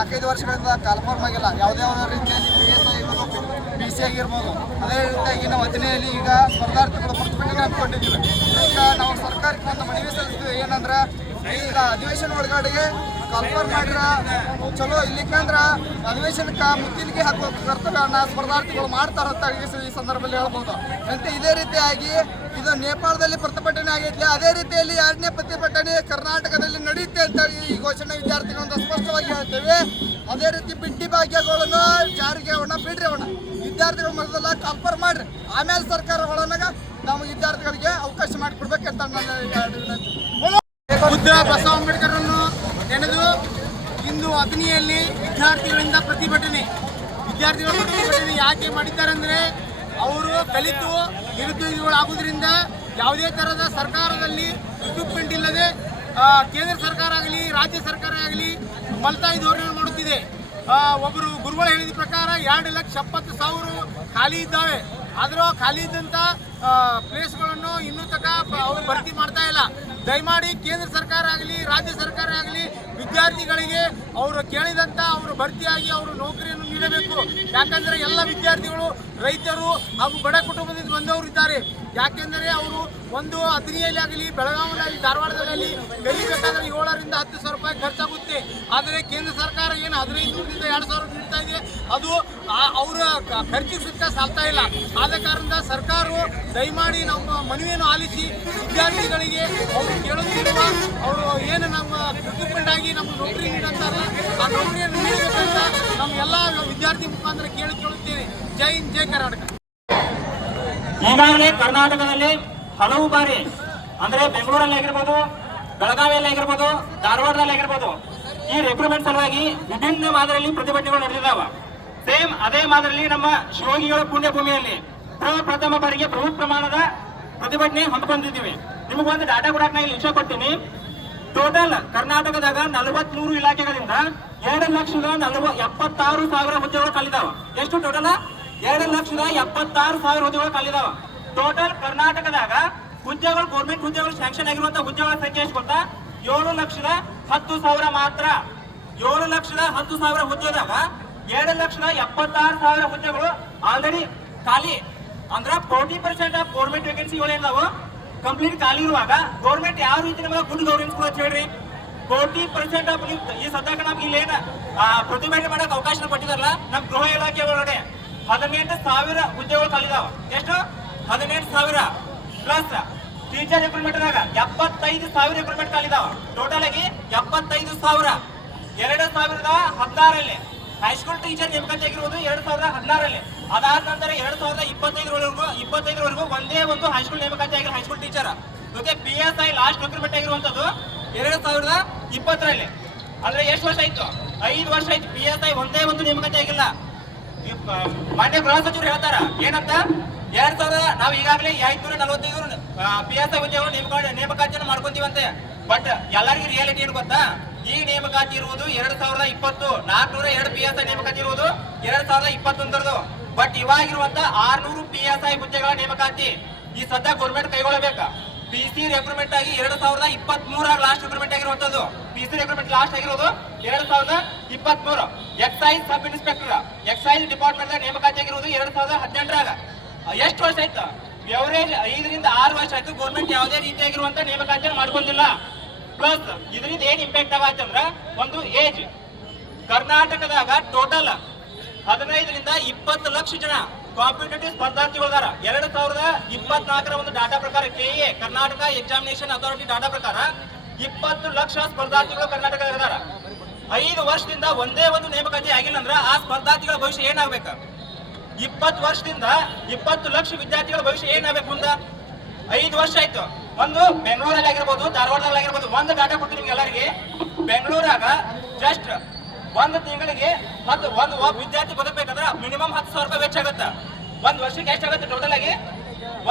ನಾಲ್ಕೈದು ವರ್ಷಗಳಿಂದ ಕಾಲ್ಫಾರ್ಮ್ ಆಗಿಲ್ಲ ಯಾವುದೇ ರೀತಿಯಲ್ಲಿ ಪಿ ಎಸ್ ಆಗಿರ್ಬೋದು ಸಿ ಆಗಿರ್ಬೋದು. ಅದೇ ರೀತಿಯಾಗಿ ನಾವು ಹದಿನೆಯಲ್ಲಿ ಈಗ ಸ್ಪರ್ಧಾರ್ಥಿಗಳು ಪ್ರತಿಭಟನೆ ಹಾಕೊಂಡಿದ್ದೀವಿ ಈಗ ನಾವು ಸರ್ಕಾರಕ್ಕೆ ಒಂದು ಮನವಿ ಸಲ್ಲಿಸ್ತೀವಿ ಏನಂದ್ರೆ, ಈಗ ಅಧಿವೇಶನ ಒಳಗಡೆಗೆ ಕಾಲ್ಫಾರ್ಮ್ ಮಾಡಿರ ಚಲೋ ಇಲ್ಲಿಕ್ಕಂದ್ರ ಅಧಿವೇಶನಕ್ಕೆ ಮುತ್ತಿಲಿಗೆ ಹಾಕೋ ಕರ್ತವ್ಯನ ಸ್ಪರ್ಧಾರ್ಥಿಗಳು ಮಾಡ್ತಾರಂತ ಈ- ಸಂದರ್ಭದಲ್ಲಿ ಹೇಳ್ಬೋದು. ಅಂತ ಇದೇ ರೀತಿಯಾಗಿ ಇದು ನೇಪಾಳದಲ್ಲಿ ಪ್ರತಿಭಟನೆ ಆಗೈತಿ ಅದೇ ರೀತಿಯಲ್ಲಿ ಎರಡನೇ ಪ್ರತಿಭಟನೆ ಕರ್ನಾಟಕದಲ್ಲಿ ನಡೆಯುತ್ತೆ ಅಂತ ಈ ಘೋಷಣೆ ವಿದ್ಯಾರ್ಥಿಗಳಿಂದ ಸ್ಪಷ್ಟವಾಗಿ ಹೇಳ್ತೇವೆ. ಅದೇ ರೀತಿ ಬಿಟ್ಟಿ ಭಾಗ್ಯಗಳನ್ನು ಜಾರಿಗೆ ಅವಣ್ಣ ಬಿಡ್ರಿ ಅವಣ್ಣ ವಿದ್ಯಾರ್ಥಿಗಳು ಮೊದಲ ಕನ್ಫರ್ಮ್ ಮಾಡ್ರಿ. ಆಮೇಲೆ ಸರ್ಕಾರ ಒಳನಾಗ ನಮ್ಮ ವಿದ್ಯಾರ್ಥಿಗಳಿಗೆ ಅವಕಾಶ ಮಾಡಿಕೊಡ್ಬೇಕಂತ. ಬುದ್ಧ ಬಸವ ಅಂಬೇಡ್ಕರನ್ನು ನೆನೆದು ಇಂದು ಅಗ್ನಿಯಲ್ಲಿ ವಿದ್ಯಾರ್ಥಿಗಳಿಂದ ಪ್ರತಿಭಟನೆ. ವಿದ್ಯಾರ್ಥಿಗಳ ಪ್ರತಿಭಟನೆ ಯಾಕೆ ಮಾಡಿದ್ದಾರೆ ಅಂದರೆ ಅವರು ಕಲಿತು ನಿರುದ್ಯೋಗಿಗಳಾಗೋದ್ರಿಂದ ಯಾವುದೇ ಥರದ ಸರ್ಕಾರದಲ್ಲಿ ಇಕ್ವಿಪ್ಮೆಂಟ್ ಇಲ್ಲದೆ ಕೇಂದ್ರ ಸರ್ಕಾರ ಆಗಲಿ, ರಾಜ್ಯ ಸರ್ಕಾರ ಆಗಲಿ ಮಲ್ತಾಯಿ ಧೋರಣೆ ಮಾಡುತ್ತಿದೆ ಒಬ್ಬರು ಗುರುಗಳು ಹೇಳಿದ ಪ್ರಕಾರ ಎರಡು ಲಕ್ಷ ಎಪ್ಪತ್ತು ಸಾವಿರ ಖಾಲಿ ಇದ್ದಾವೆ. ಆದರೂ ಖಾಲಿ ಇದ್ದಂಥ ಪ್ಲೇಸ್ಗಳನ್ನು ಇನ್ನೂ ತನಕ ಅವರು ಭರ್ತಿ ಮಾಡ್ತಾ ಇಲ್ಲ. ದಯಮಾಡಿ ಕೇಂದ್ರ ಸರ್ಕಾರ ಆಗಲಿ, ರಾಜ್ಯ ಸರ್ಕಾರ ಆಗಲಿ ವಿದ್ಯಾರ್ಥಿಗಳಿಗೆ ಅವರು ಕೇಳಿದಂಥ ಅವರು ಭರ್ತಿಯಾಗಿ ಅವರು ನೌಕರಿಯನ್ನು ನೀಡಬೇಕು. ಯಾಕಂದರೆ ಎಲ್ಲ ವಿದ್ಯಾರ್ಥಿಗಳು, ರೈತರು ಹಾಗೂ ಬಡ ಕುಟುಂಬದಿಂದ ಬಂದವರು ಇದ್ದಾರೆ. ಯಾಕೆಂದರೆ ಅವರು ಒಂದು ಅಗ್ನಿಯಲ್ಲಿ ಆಗಲಿ ಬೆಳಗಾವಿಯಲ್ಲಿ ಧಾರವಾಡದಲ್ಲಿ ಕಲಿಬೇಕಾದ್ರೆ ಏಳರಿಂದ ಹತ್ತು ಸಾವಿರ ರೂಪಾಯಿ ಖರ್ಚಾಗುತ್ತೆ. ಆದರೆ ಕೇಂದ್ರ ಸರ್ಕಾರ ಏನು ಹದಿನೈದು ನೂರರಿಂದ ಎರಡು ಸಾವಿರ ನೀಡ್ತಾ ಇದೆ. ಅದು ಅವರ ಖರ್ಚು ಸುತ್ತ ಸಾಲ್ತಾ ಇಲ್ಲ. ಆದ ಕಾರಣದಿಂದ ಸರ್ಕಾರವು ದಯಮಾಡಿ ನಮ್ಮ ಮನವಿಯನ್ನು ಆಲಿಸಿ ವಿದ್ಯಾರ್ಥಿಗಳಿಗೆ ಅವರು ಅವರು ಏನು ನಮ್ಮ ರಿಕ್ರೂಟ್ಮೆಂಟ್ ಆಗಿ ನಮ್ಮ ನೌಕರಿ ನೀಡುತ್ತಾರೆ ಆ ನೌಕರಿಯನ್ನು ನೀಡಬೇಕಂತ ನಮ್ಮ ಎಲ್ಲ ವಿದ್ಯಾರ್ಥಿ ಮುಖಾಂತರ ಕೇಳಿಕೊಳ್ಳುತ್ತೇನೆ ಜೈ ಹಿಂದ್, ಜೈ ಕರ್ನಾಟಕ. ಈಗಾಗಲೇ ಕರ್ನಾಟಕದಲ್ಲಿ ಹಲವು ಬಾರಿ, ಅಂದ್ರೆ ಬೆಂಗಳೂರಲ್ಲಿ ಆಗಿರ್ಬೋದು, ಬೆಳಗಾವಿಯಲ್ಲಿ ಆಗಿರ್ಬೋದು, ಧಾರವಾಡದಲ್ಲಿ ಆಗಿರ್ಬೋದು, ಈ ರಿಕ್ರೂಟ್ಮೆಂಟ್ ಸಲುವಾಗಿ ವಿಭಿನ್ನ ಮಾದರಿಯಲ್ಲಿ ಪ್ರತಿಭಟನೆಗಳು ನಡೆದಿದ್ದಾವೆ. ಸೇಮ್ ಅದೇ ಮಾದರಿಯಲ್ಲಿ ನಮ್ಮ ಶಿವೋಗಿಗಳ ಪುಣ್ಯಭೂಮಿಯಲ್ಲಿ ಪ್ರಪ್ರಥಮ ಬಾರಿಗೆ ಬಹು ಪ್ರಮಾಣದ ಪ್ರತಿಭಟನೆ ಹಮ್ಮಿಕೊಂಡಿದ್ದೀವಿ ನಿಮಗೊಂದು ಡಾಟಾ ಕೊಡಕ್ಕೆ ನಾ ಇಲ್ಲಿ ಇಷ್ಟ ಕೊಡ್ತೀನಿ. ಟೋಟಲ್ ಕರ್ನಾಟಕದಾಗ ನಲವತ್ಮೂರು ಇಲಾಖೆಗಳಿಂದ ಎರಡು ಲಕ್ಷದ ನಲವ ಎಪ್ಪತ್ತಾರು ಸಾವಿರ ಹುದ್ದೆಗಳು ಕಲಿದಾವ ಎಷ್ಟು ಟೋಟಲ್ ಎರಡು ಲಕ್ಷದ ಎಪ್ಪತ್ತಾರು ಸಾವಿರ ಹುದ್ದೆಗಳು ಕಲಿದಾವ ಟೋಟಲ್ ಕರ್ನಾಟಕದಾಗ ಹುದ್ದೆಗಳು ಗೌರ್ಮೆಂಟ್ ಹುದ್ದೆಗಳು ಸ್ಯಾಂಕ್ಷನ್ ಆಗಿರುವಂತ ಹುದ್ದೆಗಳ ಸಂಖ್ಯೆ ಎಷ್ಟು ಗೊತ್ತಾ? ಏಳು ಲಕ್ಷದ ಹತ್ತು ಸಾವಿರ ಮಾತ್ರ. ಏಳು ಲಕ್ಷದ ಹತ್ತು ಸಾವಿರ ಹುದ್ದೆದಾಗ ಎರಡು ಲಕ್ಷದ ಎಪ್ಪತ್ತಾರು ಸಾವಿರ ಹುದ್ದೆಗಳು ಆಲ್ರೆಡಿ ಖಾಲಿ. ಅಂದ್ರ ಫೋರ್ಟಿ ಪರ್ಸೆಂಟ್ ಆಫ್ ಗೌರ್ಮೆಂಟ್ ವೇಕೆನ್ಸಿಗಳು ಏನಾವು ಕಂಪ್ಲೀಟ್ ಖಾಲಿ ಇರುವಾಗ ಗೌರ್ಮೆಂಟ್ ಯಾವ ರೀತಿ ನಮಗೆ ಗುಡ್ ಗೌರ್ಮೆಂಟ್ ಅಂತ ಹೇಳ್ರಿ? ಫೋರ್ಟಿ ಪರ್ಸೆಂಟ್ ಆಫ್ ಈ ಸದ್ಯಕ್ಕೆ ನಮ್ಗೆ ಇಲ್ಲಿ ಏನ ಆ, ಪ್ರತಿಭಟನೆ ಮಾಡಕ್ ಅವಕಾಶ ಕೊಟ್ಟಿದಾರಲ್ಲ ನಮ್ ಗೃಹ ಇಲಾಖೆ ಒಳಗಡೆ. ಹದಿನೆಂಟು ಸಾವಿರ ಉದ್ಯೋಗಗಳು ಕಲಿದಾವ. ಎಷ್ಟು? ಹದಿನೆಂಟು ಸಾವಿರ. ಪ್ಲಸ್ ಟೀಚರ್ ರಿಕ್ರೂಟ್ಮೆಂಟ್ನಾಗ ಎಪ್ಪತ್ತೈದು ಸಾವಿರ ರಿಕ್ರೂಟ್ಮೆಂಟ್ ಕಲಿದಾವ. ಟೋಟಲ್ ಆಗಿ ಎಪ್ಪತ್ತೈದು ಸಾವಿರ. ಎರಡು ಸಾವಿರದ ಹದಿನಾರಲ್ಲಿ ಹೈಸ್ಕೂಲ್ ಟೀಚರ್ ನೇಮಕಾತಿ ಆಗಿರುವುದು ಎರಡು ಸಾವಿರದ ಹದಿನಾರಲ್ಲಿ ಅದಾದ ನಂತರ ಎರಡ್ ಸಾವಿರದ ಇಪ್ಪತ್ತೈದರವರೆಗೂ ಇಪ್ಪತ್ತೈದರವರೆಗೂ ಒಂದೇ ಒಂದು ಹೈಸ್ಕೂಲ್ ನೇಮಕಾತಿ ಆಗಿರೋ ಹೈಸ್ಕೂಲ್ ಟೀಚರ್ ಜೊತೆ P S I last recruitment ಆಗಿರುವಂತದ್ದು ಎರಡ್ ಸಾವಿರದ ಇಪ್ಪತ್ತರಲ್ಲಿ. ಅಂದ್ರೆ ಎಷ್ಟು ವರ್ಷ ಆಯ್ತು? ಐದು ವರ್ಷ ಆಯ್ತು. ಪಿ ಎಸ್ ಐ ಒಂದೇ ಒಂದು ನೇಮಕಾತಿ ಆಗಿಲ್ಲ. ಮಾನ್ಯ ಗೃಹ ಸಚಿವರು ಹೇಳ್ತಾರ, ಏನಂತ? ಎರಡ್ ಸಾವಿರದ, ನಾವು ಈಗಾಗಲೇ ಐದ್ನೂರ ನಲವತ್ತೈದು ಪಿ ಎಸ್ ಐ ಉದ್ಯೋಗ ನೇಮಕ, ನೇಮಕಾತಿಯನ್ನು ಮಾಡ್ಕೊಂತೀವಂತೆ. ಬಟ್ ಎಲ್ಲರಿಗೂ ರಿಯಾಲಿಟಿ ಏನು ಗೊತ್ತಾ? ಈ ನೇಮಕಾತಿ ಇರುವುದು ಎರಡ್ ಸಾವಿರದ ಇಪ್ಪತ್ತು, ನಾಲ್ಕನೂರ ಎರಡು ಪಿ ಎಸ್ ಐ ನೇಮಕಾತಿ ಇರುವುದು ಎರಡ್ ಸಾವಿರದ ಇಪ್ಪತ್ತೊಂದರದು ಬಟ್ ಇವಾಗಿರುವಂತ ಆರ್ನೂರು ಪಿ ಎಸ್ ಐ ಹುದ್ದೆಗಳ ನೇಮಕಾತಿ ಈ ಸದ್ಯ ಗೌರ್ಮೆಂಟ್ ಕೈಗೊಳ್ಳಬೇಕು? ಪಿ ಸಿ ರೆಕ್ರೂಟ್ಮೆಂಟ್ ಆಗಿ ಎರಡ್ ಸಾವಿರದ ಇಪ್ಪತ್ತ್ ಮೂರ ಲಾಸ್ಟ್ ರಿಕ್ರೂಟ್ಮೆಂಟ್ ಆಗಿರುವಂತದ್ದು ಪಿ ಸಿ ರೆಕ್ರೂಟ್ಮೆಂಟ್ ಲಾಸ್ಟ್ ಆಗಿರೋದು ಎರಡ್ ಸಾವಿರದ ಇಪ್ಪತ್ತ್ ಮೂರು excise sub inspector excise department ನೇಮಕಾತಿ ಆಗಿರುವುದು ಎರಡ್ ಸಾವಿರದ ಹದಿನೆಂಟರಾಗ. ಎಷ್ಟು ವರ್ಷ ಆಯ್ತು? ಎವರೇಜ್ ಐದರಿಂದ ಆರು ವರ್ಷ ಆಯ್ತು ಗೌರ್ಮೆಂಟ್ ಯಾವುದೇ ರೀತಿಯಾಗಿರುವಂತ ನೇಮಕಾತಿಯನ್ನು ಮಾಡ್ಕೊಂಡಿಲ್ಲ. ಪ್ಲಸ್ ಇದರಿಂದ ಏನ್ ಇಂಪ್ಯಾಕ್ಟ್ ಆಗತ್ತಂದ್ರ ಒಂದು ಏಜ್ ಕರ್ನಾಟಕದಾಗ ಟೋಟಲ್ ಹದಿನೈದರಿಂದ ಇಪ್ಪತ್ತು ಲಕ್ಷ ಜನ ಕಾಂಪಿಟೇಟಿವ್ ಸ್ಪರ್ಧಾರ್ಥಿಗಳಿದಾರ ಎರಡ್ ಸಾವಿರದ ಇಪ್ಪತ್ನಾಲ್ಕರ ಒಂದು ಡಾಟಾ ಪ್ರಕಾರ KA Karnataka examination authority data ಪ್ರಕಾರ ಇಪ್ಪತ್ತು ಲಕ್ಷ ಸ್ಪರ್ಧಾರ್ಥಿಗಳು ಕರ್ನಾಟಕ ಇದಾರ ಐದು ವರ್ಷದಿಂದ ಒಂದೇ ಒಂದು ನೇಮಕಾತಿ ಆಗಿಲ್ಲ ಅಂದ್ರ ಆ ಸ್ಪರ್ಧಾರ್ಥಿಗಳ ಭವಿಷ್ಯ ಏನಾಗ್ಬೇಕ? ಇಪ್ಪತ್ತು ವರ್ಷದಿಂದ ಇಪ್ಪತ್ತು ಲಕ್ಷ ವಿದ್ಯಾರ್ಥಿಗಳ ಭವಿಷ್ಯ ಏನಾಗಬೇಕು ಮುಂದ? ಐದು ವರ್ಷ ಆಯ್ತು. ಒಂದು ಬೆಂಗಳೂರಲ್ಲಿ ಆಗಿರ್ಬೋದು ಧಾರವಾಡದಲ್ಲಿ ಆಗಿರ್ಬೋದು ಒಂದು ಡಾಟಾ ಕೊಟ್ಟು ನಿಮ್ಗೆ ಎಲ್ಲರಿಗೆ ಬೆಂಗಳೂರಾಗ ಜಸ್ಟ್ ಒಂದು ತಿಂಗಳಿಗೆ ಹತ್ತು ಒಂದು ಒಬ್ಬ ವಿದ್ಯಾರ್ಥಿ ಬದುಕಬೇಕಂದ್ರೆ ಮಿನಿಮಮ್ ಹತ್ತು ಸಾವಿರ ರೂಪಾಯಿ ವೆಚ್ಚ ಆಗುತ್ತೆ. ಒಂದು ವರ್ಷಕ್ಕೆ ಎಷ್ಟಾಗುತ್ತೆ ಟೋಟಲ್ ಆಗಿ?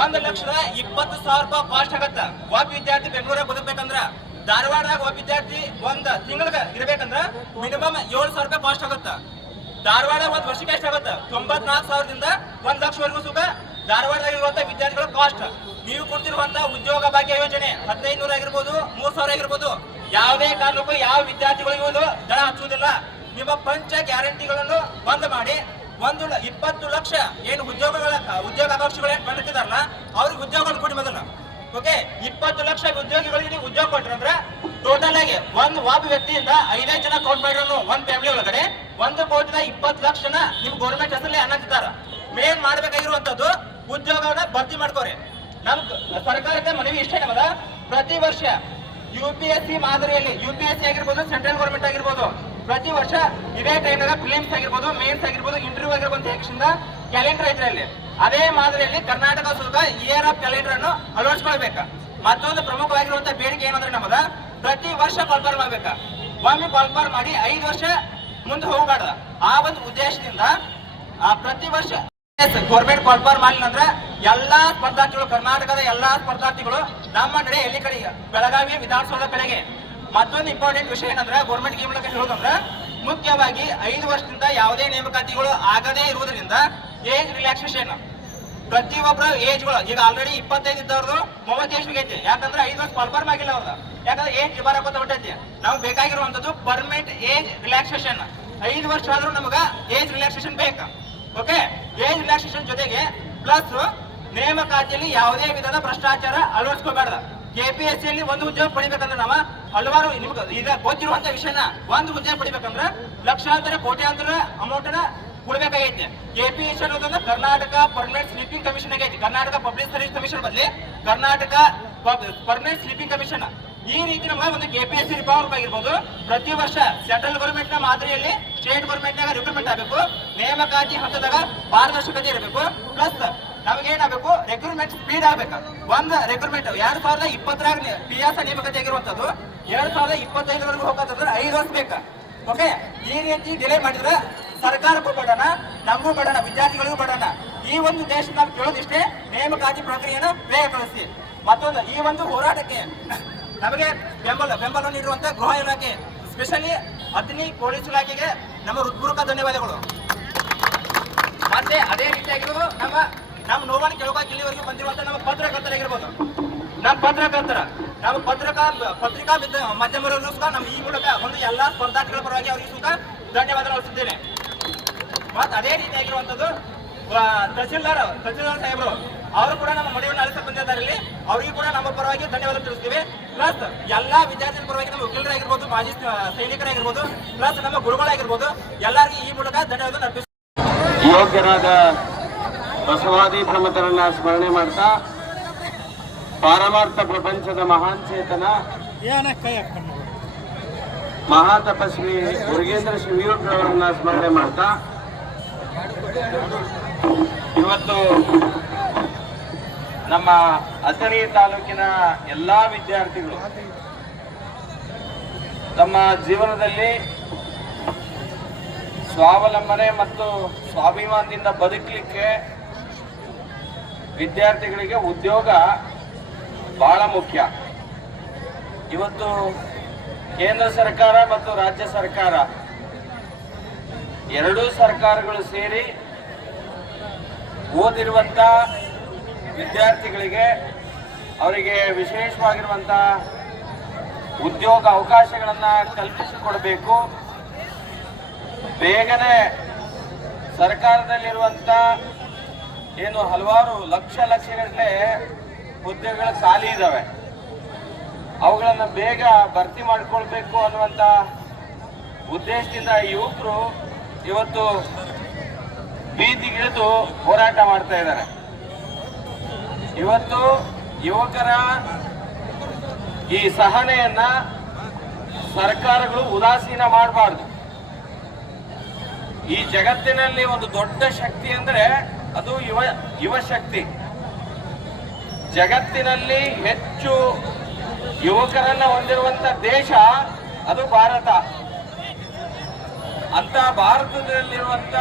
ಒಂದು ಲಕ್ಷದ ಇಪ್ಪತ್ತು ಸಾವಿರ ರೂಪಾಯಿ ಕಾಸ್ಟ್ ಆಗುತ್ತೆ. ಒಬ್ಬ ವಿದ್ಯಾರ್ಥಿ ಬೆಂಗಳೂರಾಗ ಬದುಕಬೇಕಂದ್ರ, ಧಾರವಾಡದಾಗ ಒಬ್ಬ ವಿದ್ಯಾರ್ಥಿ ಒಂದ್ ತಿಂಗಳಿಗೆ ಇರಬೇಕಂದ್ರೆ ಮಿನಿಮಮ್ ಏಳು ಸಾವಿರ ರೂಪಾಯಿ ಕಾಸ್ಟ್ ಆಗುತ್ತೆ. ಧಾರವಾಡ ಒಂದ್ ವರ್ಷಕ್ಕೆ ಎಷ್ಟಾಗುತ್ತೆ ತೊಂಬತ್ನಾಲ್ಕು ಸಾವಿರದಿಂದ ಒಂದ್ ಲಕ್ಷವರೆಗೂ ಸುಖ. ಧಾರವಾಡದಾಗ ಇರುವಂತ ವಿದ್ಯಾರ್ಥಿಗಳ ಕಾಸ್ಟ್ ನೀವು ಕೊಡ್ತಿರುವಂತ ಉದ್ಯೋಗ ಭಾಗ್ಯ ಯೋಜನೆ ಹದಿನೈದು ನೂರ ಆಗಿರ್ಬೋದು, ಮೂರ್ ಸಾವಿರ ಆಗಿರ್ಬೋದು, ಯಾವುದೇ ಕಾರಣಕ್ಕೂ ಯಾವ ವಿದ್ಯಾರ್ಥಿಗಳಿಗೂ ಇದು ದಳ ಹಚ್ಚುವುದಿಲ್ಲ. ನಿಮ್ಮ ಪಂಚ ಗ್ಯಾರಂಟಿಗಳನ್ನು ಬಂದ್ ಮಾಡಿ ಒಂದು ಇಪ್ಪತ್ತು ಲಕ್ಷ ಏನು ಉದ್ಯೋಗಗಳ ಉದ್ಯೋಗಾಕಾಂಕ್ಷಿಗಳು ಏನು ಬಂದಿರ್ತಿದಾರಲ್ಲ, ಅವ್ರಿಗೆ ಉದ್ಯೋಗವನ್ನು ಕೊಡಿ ಮೊದಲು. ಓಕೆ ಇಪ್ಪತ್ತು ಲಕ್ಷ ಉದ್ಯೋಗಿಗಳಿಗೆ ಉದ್ಯೋಗ ಕೊಟ್ರಂದ್ರೆ ಟೋಟಲ್ ಆಗಿ ಒಂದು ಒಬ್ಬ ವ್ಯಕ್ತಿಯಿಂದ ಐದೈದು ಜನ ಕೌಂಟ್ ಮಾಡಿರೋನು ಒಂದ್ ಫ್ಯಾಮಿಲಿ ಒಳಗಡೆ ಒಂದು ಕೋಟಿದ ಇಪ್ಪತ್ತು ಲಕ್ಷ ಜನ ನಿಮ್ ಗೌರ್ಮೆಂಟ್ ಹೆಸರಲ್ಲಿ ಅನ್ನಿಸ್ತಾರ ಮೇನ್ ಮಾಡ್ಬೇಕಾಗಿರುವಂತದ್ದು ಉದ್ಯೋಗವನ್ನ ಭರ್ತಿ ಮಾಡ್ಕೋರಿ. ನಮ್ ಸರ್ಕಾರಕ್ಕೆ ಮನವಿ ಇಷ್ಟೇ ನಮಗ ಪ್ರತಿ ವರ್ಷ ಯು ಪಿ ಎಸ್ ಸಿ ಮಾದರಿಯಲ್ಲಿ ಯು ಪಿ ಎಸ್ ಸಿ ಆಗಿರ್ಬೋದು ಸೆಂಟ್ರಲ್ ಗೌರ್ಮೆಂಟ್ ಆಗಿರ್ಬೋದು, ಪ್ರತಿ ವರ್ಷ ಇದೇ ಟೈಮ್ನಾಗ ಫಿಲಿಮ್ಸ್ ಆಗಿರ್ಬೋದು ಮೇನ್ಸ್ ಆಗಿರ್ಬೋದು ಇಂಟರ್ವ್ಯೂ ಆಗಿರ್ಬೋದು ಹೆಕ್ಷಿಂದ ಕ್ಯಾಲೆಂಡರ್ ಇದರಲ್ಲಿ ಅದೇ ಮಾದರಿಯಲ್ಲಿ ಕರ್ನಾಟಕ ಸುತ್ತ ಇಯರ್ ಆಫ್ ಕ್ಯಾಲೆಂಡರ್ ಅನ್ನು ಅಳವಡಿಸ್ಕೊಳ್ಬೇಕು ಮತ್ತೊಂದು ಪ್ರಮುಖವಾಗಿರುವಂತ ಬೇಡಿಕೆ ಏನಂದ್ರೆ ನಮ್ಮದ ಪ್ರತಿ ವರ್ಷ ಕಾಲ್ಪಾರ್ ಮಾಡ್ಬೇಕ. ಒಮ್ಮೆ ಕಾಲ್ಪಾರ್ ಮಾಡಿ ಐದು ವರ್ಷ ಮುಂದೆ ಹೋಗಬಾರ್ದ. ಆ ಒಂದು ಉದ್ದೇಶದಿಂದ, ಆ ಪ್ರತಿ ವರ್ಷ ಗೌರ್ಮೆಂಟ್ ಕಾಲ್ಪಾರ್ ಮಾಡಿಲ್ಲ ಅಂದ್ರೆ ಎಲ್ಲಾ ಸ್ಪರ್ಧಾರ್ಥಿಗಳು, ಕರ್ನಾಟಕದ ಎಲ್ಲಾ ಸ್ಪರ್ಧಾರ್ಥಿಗಳು ನಮ್ಮ ನಡೆ ಎಲ್ಲಿ ಕಡೆ ಬೆಳಗಾವಿ ವಿಧಾನಸೌಧ ಕಡೆಗೆ. ಮತ್ತೊಂದು ಇಂಪಾರ್ಟೆಂಟ್ ವಿಷಯ ಏನಂದ್ರೆ ಗೌರ್ಮೆಂಟ್ ಈ ಮೂಲಕ ಹೇಳೋದಂದ್ರೆ ಮುಖ್ಯವಾಗಿ ಐದು ವರ್ಷದಿಂದ ಯಾವುದೇ ನೇಮಕಾತಿಗಳು ಆಗದೇ ಇರುವುದರಿಂದ ಏಜ್ ರಿಲ್ಯಾಕ್ಸೇಷನ್ ಪ್ರತಿಯೊಬ್ಬರ ಏಜ್ಗಳು ಈಗ ಆಲ್ರೆಡಿ ಇಪ್ಪತ್ತೈದು ಇದ್ದವ್ರದ್ದು ಮೂವತ್ತು ಏಜ್ ಐತಿ. ಯಾಕಂದ್ರೆ ಐದು ವರ್ಷ ಕನ್ಫರ್ಮ್ ಆಗಿಲ್ಲ ಅವ್ರದ್ದು ಯಾಕಂದ್ರೆ ಏಜ್ ಬರಕೋತ ಬಿಟ್ಟೈತಿ ನಾವು ಬೇಕಾಗಿರುವಂತದ್ದು ಪರ್ಮನೆಂಟ್ ಏಜ್ ರಿಲ್ಯಾಕ್ಸೇಷನ್ ಐದು ವರ್ಷ ಆದ್ರೂ ನಮಗ ಏಜ್ ರಿಲ್ಯಾಕ್ಸೇಷನ್ ಬೇಕು. ಓಕೆ ಏಜ್ ರಿಲ್ಯಾಕ್ಸೇಷನ್ ಜೊತೆಗೆ ಪ್ಲಸ್ ನೇಮಕಾತಿಯಲ್ಲಿ ಯಾವುದೇ ವಿಧದ ಭ್ರಷ್ಟಾಚಾರ ಅಳವಡಿಸ್ಕೋಬೇಡ. ಕೆ ಪಿ ಎಸ್ ಸಿಯಲ್ಲಿ ಒಂದು ಉದ್ಯೋಗ ಪಡಿಬೇಕಂದ್ರೆ ನಾವು ಹಲವಾರು ನಿಮ್ಗೆ ಈಗ ಗೊತ್ತಿರುವಂತ ವಿಷಯನ ಒಂದು ಉದ್ಯೋಗ ಪಡಿಬೇಕಂದ್ರೆ ಲಕ್ಷಾಂತರ, ಕೋಟ್ಯಾಂತರ ಅಮೌಂಟ್ನ ಪಿ ಎಸ್ ಅನ್ನೋದಂದ್ರೆ ಕರ್ನಾಟಕ ಪರ್ಮನೆಂಟ್ ಸ್ಲೀಪಿಂಗ್ ಕಮಿಷನ್ ಆಗೈತಿ. ಕರ್ನಾಟಕ ಪಬ್ಲಿಕ್ ಸರ್ವಿಸ್ ಕಮಿಷನ್ ಬದಲಿ ಕರ್ನಾಟಕ ಪರ್ಮನೆಂಟ್ ಸ್ಲೀಪಿಂಗ್ ಕಮಿಷನ್ ಈ ರೀತಿ ನಮ್ಮ ಒಂದು K P S C reform ಆಗಿರ್ಬೋದು. ಪ್ರತಿ ವರ್ಷ ಸೆಂಟ್ರಲ್ ಗೌರ್ಮೆಂಟ್ನ ಮಾದರಿಯಲ್ಲಿ ಸ್ಟೇಟ್ ಗೌರ್ಮೆಂಟ್ ನಾಗ ರಿಕ್ರೂಟ್ಮೆಂಟ್ ಆಗಬೇಕು. ನೇಮಕಾತಿ ಹಂತದಾಗ ಪಾರದರ್ಶಕತೆ ಇರಬೇಕು. ಪ್ಲಸ್ ನಮಗೇನಾಗಬೇಕು? ರೆಕ್ರೂಟ್ಮೆಂಟ್ ಸ್ಪೀಡ್ ಆಗ್ಬೇಕು. ಒಂದು ರೆಕ್ರೂಟ್ಮೆಂಟ್ ಎರಡ್ ಸಾವಿರದ ಇಪ್ಪತ್ತರಾಗ ಪಿ ಎಸ್ ನೇಮಕತೆ ಆಗಿರುವಂತದ್ದು. ಎರಡ್ ಸಾವಿರದ ಇಪ್ಪತ್ತೈದರವರೆಗೂ ಹೋಗತ್ತಂದ್ರೆ ಐದು ವರ್ಷ ಬೇಕು. ಓಕೆ ಈ ರೀತಿ ಡಿಲೇ ಮಾಡಿದ್ರೆ ಸರ್ಕಾರಕ್ಕೂ ಬಡಣ ನಮಗೂ ಬಡಣ ವಿದ್ಯಾರ್ಥಿಗಳಿಗೂ ಬಡೋಣ ಈ ಒಂದು ದೇಶ ನಾವು ಕೇಳೋದಿಷ್ಟೇ ನೇಮಕಾತಿ ಪ್ರಕ್ರಿಯೆಯನ್ನು ಬೇಗಗೊಳಿಸಿ ಮತ್ತೊಂದು, ಈ ಒಂದು ಹೋರಾಟಕ್ಕೆ ನಮಗೆ ಬೆಂಬಲ ಬೆಂಬಲ ನೀಡುವಂತ ಗೃಹ ಇಲಾಖೆ ಸ್ಪೆಷಲಿ ಅಗ್ನಿ ಪೊಲೀಸ್ ಇಲಾಖೆಗೆ ನಮ್ಮ ಹೃತ್ಪೂರ್ವಕ ಧನ್ಯವಾದಗಳು. ಮತ್ತೆ ಅದೇ ರೀತಿಯಾಗಿರೋದು ನಮ್ಮ ನಮ್ಮ ನೋವನ್ನು ಕೇಳೋಕೆ ಇಲ್ಲಿವರೆಗೆ ಬಂದಿರುವಂತ ನಮ್ಮ ಪತ್ರಕರ್ತರಾಗಿರ್ಬೋದು ನಮ್ಮ ಪತ್ರಕರ್ತರ ನಮ್ಮ ಪತ್ರಿಕಾ ಪತ್ರಿಕಾ ಮಾಧ್ಯಮದವರಿಗೂ ಸಹ ನಮ್ಮ ಈ ಮೂಲಕ ಒಂದು ಎಲ್ಲ ಸ್ಪರ್ಧಾರ್ಥಿಗಳ ಪರವಾಗಿ ಅವರಿಗೂ ಸಹ ಧನ್ಯವಾದ ಅರ್ಪಿಸುತ್ತೇನೆ. ಮತ್ತೆ ಅದೇ ರೀತಿಯಾಗಿರುವಂತದ್ದು ಆ, ತಹಸೀಲ್ದಾರ್ ತಹಸೀಲ್ದಾರ್ ಸಾಹೇಬರು ಅವರು ಕೂಡ ನಮ್ಮ ಮನೆಯನ್ನು ಅಳಿಸ ಬಂದಿದ್ದಾರೆ ಇಲ್ಲಿ. ಅವರಿಗೂ ಕೂಡ ನಮ್ಮ ಪರವಾಗಿ ಧನ್ಯವಾದ ತಿಳಿಸ್ತೀವಿ. ಪ್ಲಸ್ ಎಲ್ಲಾ ವಿದ್ಯಾರ್ಥಿಗಳ ಪರವಾಗಿ ನಮ್ಮ ವಕೀಲರಾಗಿರ್ಬೋದು, ಮಾಜಿ ಸೈನಿಕರಾಗಿರ್ಬೋದು ಪ್ಲಸ್ ನಮ್ಮ ಗುರುಗಳಾಗಿರ್ಬೋದು, ಎಲ್ಲರಿಗೂ ಈ ಮೂಲಕ ಧನ್ಯವಾದ ಅರ್ಪಿಸ್ತೀವಿ. ಯೋಗ್ಯರಾದ ಬಸವಾದಿ ಪ್ರಮತರನ್ನ ಸ್ಮರಣೆ ಮಾಡ್ತಾ, ಪಾರಮಾರ್ಥ ಪ್ರಪಂಚದ ಮಹಾನ್ ಚೇತನ ಮಹಾ ತಪಸ್ವಿ ಮುರುಗೇಂದ್ರ ಶಿವಯೂರ್ರವರನ್ನ ಸ್ಮರಣೆ ಮಾಡ್ತಾ, ಇವತ್ತು ನಮ್ಮ ಅಥಣಿ ತಾಲೂಕಿನ ಎಲ್ಲಾ ವಿದ್ಯಾರ್ಥಿಗಳು ತಮ್ಮ ಜೀವನದಲ್ಲಿ ಸ್ವಾವಲಂಬನೆ ಮತ್ತು ಸ್ವಾಭಿಮಾನದಿಂದ ಬದುಕಲಿಕ್ಕೆ ವಿದ್ಯಾರ್ಥಿಗಳಿಗೆ ಉದ್ಯೋಗ ಬಹಳ ಮುಖ್ಯ. ಇವತ್ತು ಕೇಂದ್ರ ಸರ್ಕಾರ ಮತ್ತು ರಾಜ್ಯ ಸರ್ಕಾರ ಎರಡೂ ಸರ್ಕಾರಗಳು ಸೇರಿ ಓದಿರುವಂಥ ವಿದ್ಯಾರ್ಥಿಗಳಿಗೆ ಅವರಿಗೆ ವಿಶೇಷವಾಗಿರುವಂಥ ಉದ್ಯೋಗ ಅವಕಾಶಗಳನ್ನು ಕಲ್ಪಿಸಿಕೊಡಬೇಕು. ಬೇಗನೆ ಸರ್ಕಾರದಲ್ಲಿರುವಂಥ ಏನು ಹಲವಾರು ಲಕ್ಷ ಲಕ್ಷಗಟ್ಟಲೆ ಹುದ್ದೆಗಳು ಖಾಲಿ ಇದ್ದಾವೆ ಅವುಗಳನ್ನು ಬೇಗ ಭರ್ತಿ ಮಾಡಿಕೊಳ್ಬೇಕು ಅನ್ನುವಂಥ ಉದ್ದೇಶದಿಂದ ಯುವಕರು ಇವತ್ತು ಬೀದಿಗಿಳಿದು ಹೋರಾಟ ಮಾಡ್ತಾ ಇದ್ದಾರೆ. ಇವತ್ತು ಯುವಕರ ಈ ಸಹನೆಯನ್ನ ಸರ್ಕಾರಗಳು ಉದಾಸೀನ ಮಾಡಬಾರ್ದು. ಈ ಜಗತ್ತಿನಲ್ಲಿ ಒಂದು ದೊಡ್ಡ ಶಕ್ತಿ ಅಂದ್ರೆ ಅದು ಯುವ ಯುವ ಶಕ್ತಿ. ಜಗತ್ತಿನಲ್ಲಿ ಹೆಚ್ಚು ಯುವಕರನ್ನ ಹೊಂದಿರುವಂತ ದೇಶ ಅದು ಭಾರತ. ಅಂತ ಭಾರತದಲ್ಲಿರುವಂತ